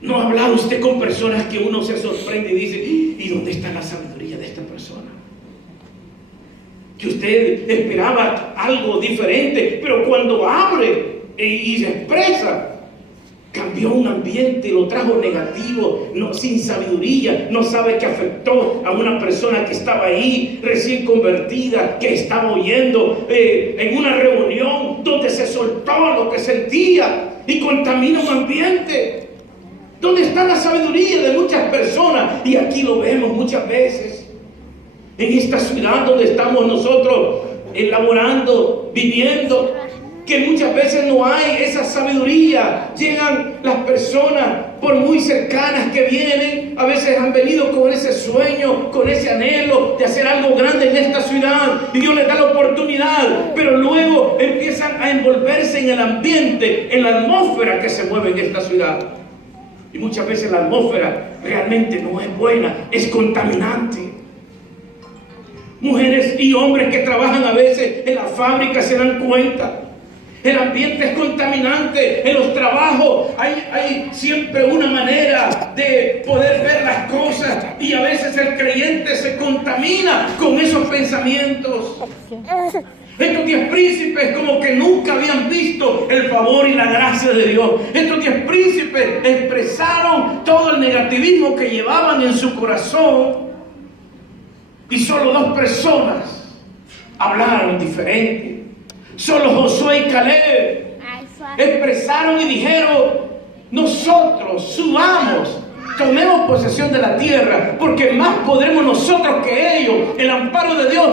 No ha hablado usted con personas que uno se sorprende y dice, ¿y dónde está la sabiduría de esta persona? Que usted esperaba algo diferente, pero cuando abre y se expresa, cambió un ambiente, lo trajo negativo, sin sabiduría. No sabe que afectó a una persona que estaba ahí, recién convertida, que estaba oyendo en una reunión donde se soltó lo que sentía y contamina un ambiente. ¿Dónde está la sabiduría de muchas personas? Y aquí lo vemos muchas veces. En esta ciudad donde estamos nosotros elaborando, viviendo, que muchas veces no hay esa sabiduría. Llegan las personas, por muy cercanas que vienen, a veces han venido con ese sueño, con ese anhelo de hacer algo grande en esta ciudad, y Dios les da la oportunidad, pero luego empiezan a envolverse en el ambiente, en la atmósfera que se mueve en esta ciudad. Y muchas veces la atmósfera realmente no es buena, es contaminante. Mujeres y hombres que trabajan a veces en la fábrica se dan cuenta. El ambiente es contaminante. En los trabajos hay siempre una manera de poder ver las cosas, y a veces el creyente se contamina con esos pensamientos. Estos 10 príncipes como que nunca habían visto el favor y la gracia de Dios. Estos 10 príncipes expresaron todo el negativismo que llevaban en su corazón, y solo 2 personas hablaron diferente. Solo Josué y Caleb expresaron y dijeron: nosotros subamos, tomemos posesión de la tierra, porque más podremos nosotros que ellos. El amparo de Dios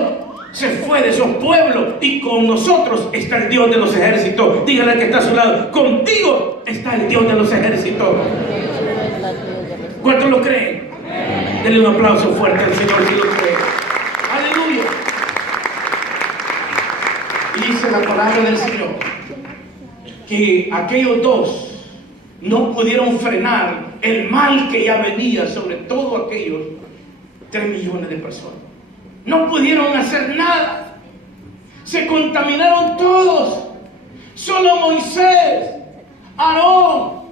se fue de esos pueblos, y con nosotros está el Dios de los ejércitos. Dígale que está a su lado: contigo está el Dios de los ejércitos. ¿Cuántos lo creen? Denle un aplauso fuerte al Señor si lo cree. Aleluya. Y dice la palabra del Señor que aquellos 2 no pudieron frenar el mal que ya venía sobre todos aquellos 3 millones de personas. No pudieron hacer nada. Se contaminaron todos. Solo Moisés, Aarón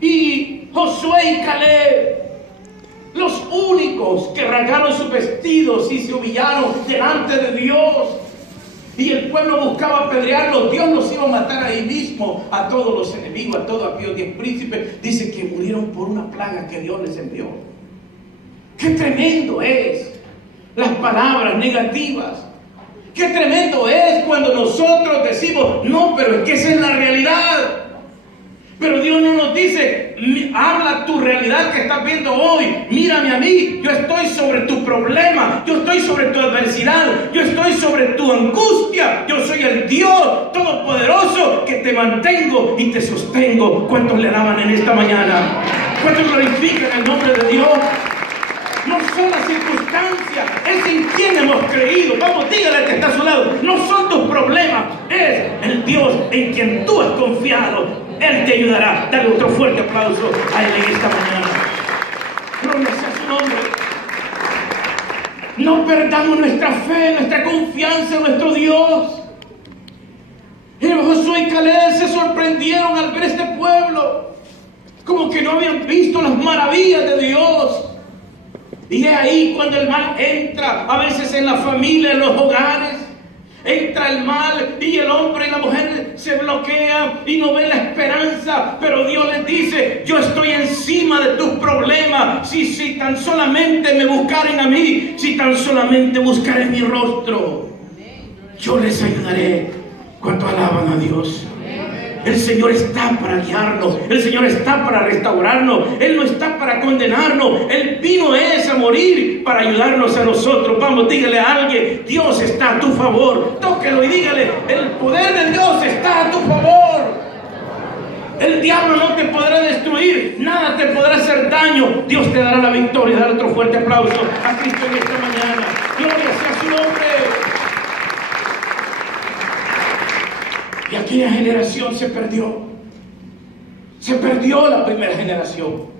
y Josué y Caleb, los únicos que rasgaron sus vestidos y se humillaron delante de Dios. Y el pueblo buscaba apedrearlos. Dios los iba a matar ahí mismo, a todos los enemigos, a todos aquellos 10 príncipes. Dice que murieron por una plaga que Dios les envió. ¡Qué tremendo es las palabras negativas! ¡Qué tremendo es cuando nosotros decimos: no, pero es que esa es la realidad! Pero Dios no nos dice: habla tu realidad que estás viendo hoy, mírame a mí, yo estoy sobre tu problema, yo estoy sobre tu adversidad, yo estoy sobre tu angustia. Yo soy el Dios todopoderoso que te mantengo y te sostengo. ¿Cuántos le alaban en esta mañana? ¿Cuántos glorifican el nombre de Dios? No son las circunstancias, es en quien hemos creído. Vamos, dígale que está a su lado: no son tus problemas, es el Dios en quien tú has confiado. Él te ayudará. Dale otro fuerte aplauso a Él en esta mañana. Gloria sea su nombre. No perdamos nuestra fe, nuestra confianza en nuestro Dios. Josué y Caleb se sorprendieron al ver este pueblo, como que no habían visto las maravillas de Dios. Y es ahí cuando el mal entra, a veces en la familia, en los hogares. Entra el mal y el hombre y la mujer se bloquean y no ven la esperanza. Pero Dios les dice: yo estoy encima de tus problemas. Si tan solamente me buscaren a mí, si tan solamente buscaren mi rostro, yo les ayudaré. ¿Cuánto alaban a Dios? El Señor está para guiarnos, el Señor está para restaurarnos, Él no está para condenarnos. Él vino a morir para ayudarnos a nosotros. Vamos, dígale a alguien: Dios está a tu favor. Tóquelo y dígale: el poder de Dios está a tu favor. El diablo no te podrá destruir, nada te podrá hacer daño. Dios te dará la victoria. Dar otro fuerte aplauso a Cristo en esta mañana. Gloria sea su nombre. Y aquella generación se perdió. Se perdió la primera generación.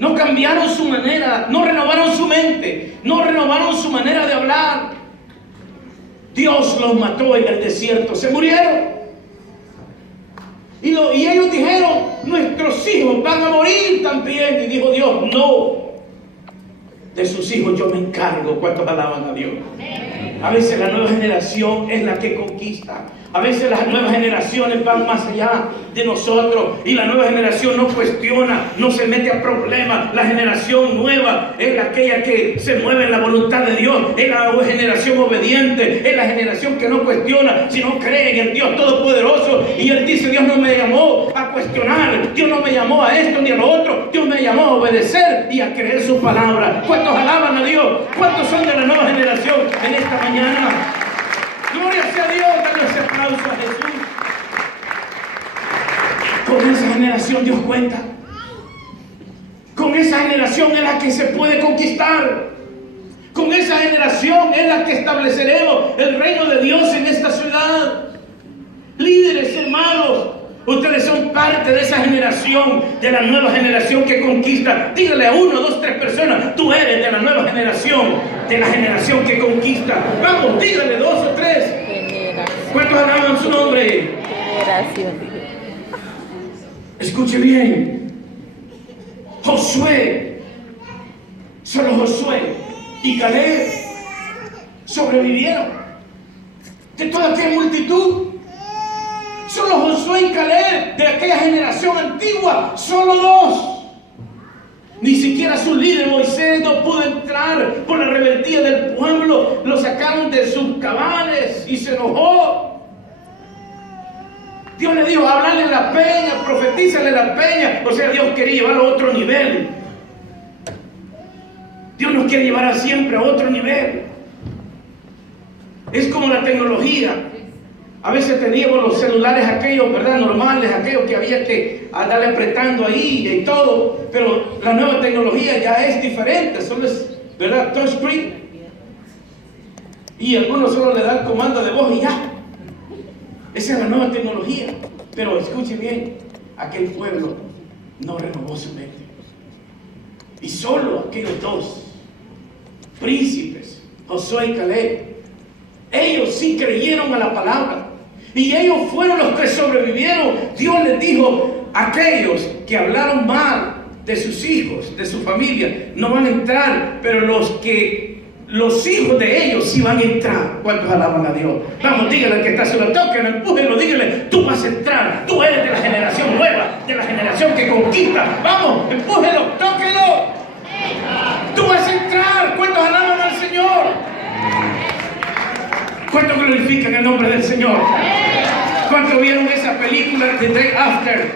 No cambiaron su manera, no renovaron su mente, no renovaron su manera de hablar. Dios los mató en el desierto, se murieron. Y ellos dijeron, nuestros hijos van a morir también. Y dijo Dios, no, de sus hijos yo me encargo. ¿Cuántos alaban a Dios? A veces la nueva generación es la que conquista. A veces las nuevas generaciones van más allá de nosotros. Y la nueva generación no cuestiona, no se mete a problemas. La generación nueva es aquella que se mueve en la voluntad de Dios. Es la generación obediente. Es la generación que no cuestiona, sino cree en el Dios Todopoderoso. Y Él dice, Dios no me llamó a cuestionar. Dios no me llamó a esto ni a lo otro. Dios me llamó a obedecer y a creer su palabra. ¿Cuántos alaban a Dios? ¿Cuántos son de la nueva generación en esta mañana? Gloria sea a Dios, dale ese aplauso a Jesús. Con esa generación Dios cuenta. Con esa generación es la que se puede conquistar. Con esa generación es la que estableceremos el reino de Dios en esta ciudad. Líderes, hermanos, ustedes son parte de esa generación, de la nueva generación que conquista. Dígale a 1, 2, 3 personas, tú eres de la nueva generación, de la generación que conquista. Vamos, dígale 2 o 3. ¿Cuántos alaban su nombre? Generación. Escuche bien. Josué, solo Josué y Caleb sobrevivieron de toda aquella multitud. Solo Josué y Caleb de aquella generación antigua, solo 2. Ni siquiera su líder Moisés no pudo entrar por la rebeldía del pueblo. Lo sacaron de sus cabales y se enojó. Dios le dijo, háblale la peña, profetízale la peña. O sea, Dios quería llevarlo a otro nivel. Dios nos quiere llevar siempre a otro nivel. Es como la tecnología. A veces teníamos los celulares aquellos, ¿verdad? Normales, aquellos que había que andarle apretando ahí y todo. Pero la nueva tecnología ya es diferente. Solo es, ¿verdad? Touchscreen. Y algunos solo le dan comando de voz y ya. Esa es la nueva tecnología. Pero escuche bien, aquel pueblo no renovó su mente. Y solo aquellos 2 príncipes, Josué y Caleb, ellos sí creyeron a la palabra. Y ellos fueron los que sobrevivieron. Dios les dijo, aquellos que hablaron mal de sus hijos, de su familia, no van a entrar, pero los hijos de ellos sí van a entrar. ¿Cuántos alaban a Dios? Vamos, dígale al que está solo, tóquenlo, empújenlo, dígale, tú vas a entrar, tú eres de la generación nueva, de la generación que conquista. Vamos, empújenlo, tóquenlo. Tú vas a entrar. ¿Cuántos alaban al Señor? ¿Cuántos glorifican el nombre del Señor? ¿Cuántos vieron esa película The Day After?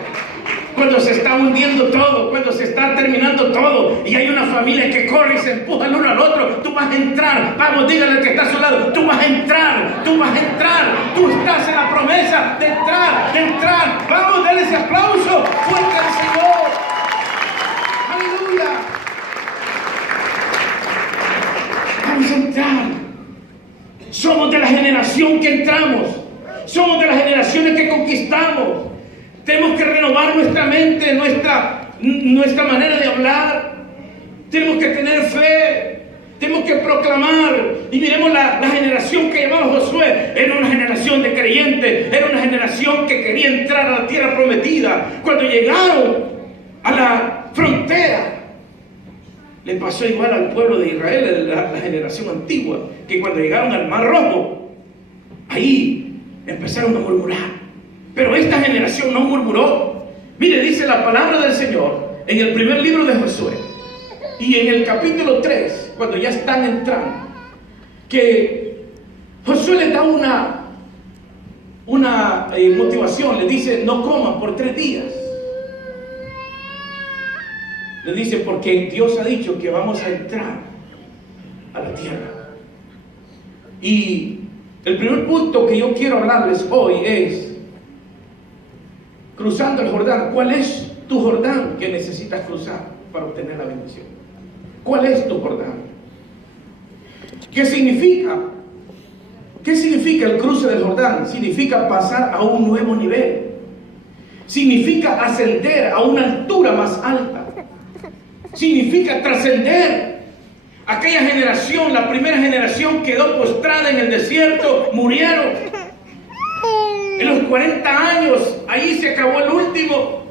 Cuando se está hundiendo todo, cuando se está terminando todo y hay una familia que corre y se empuja el uno al otro. Tú vas a entrar. Vamos, dígale al que está a su lado, tú vas a entrar, tú vas a entrar. Tú estás en la promesa de entrar, de entrar. Vamos, denle ese aplauso fuerte al Señor. Aleluya. Vamos a entrar. Somos de la generación que entramos. Somos de las generaciones que conquistamos. Tenemos que renovar nuestra mente, nuestra manera de hablar. Tenemos que tener fe. Tenemos que proclamar. Y miremos la generación que llamaba Josué. Era una generación de creyentes. Era una generación que quería entrar a la tierra prometida. Cuando llegaron a la frontera, le pasó igual al pueblo de Israel, la generación antigua, que cuando llegaron al Mar Rojo, ahí empezaron a murmurar. Pero esta generación no murmuró. Mire, dice la palabra del Señor en el primer libro de Josué y en el capítulo 3, cuando ya están entrando, que Josué les da una motivación. Le dice, no coman por 3 días. Le dice, porque Dios ha dicho que vamos a entrar a la tierra. Y el primer punto que yo quiero hablarles hoy es cruzando el Jordán. ¿Cuál es tu Jordán que necesitas cruzar para obtener la bendición? ¿Cuál es tu Jordán? ¿Qué significa? ¿Qué significa el cruce del Jordán? Significa pasar a un nuevo nivel. Significa ascender a una altura más alta. Significa trascender. Aquella generación, la primera generación, quedó postrada en el desierto, murieron. En los 40 años ahí se acabó el último.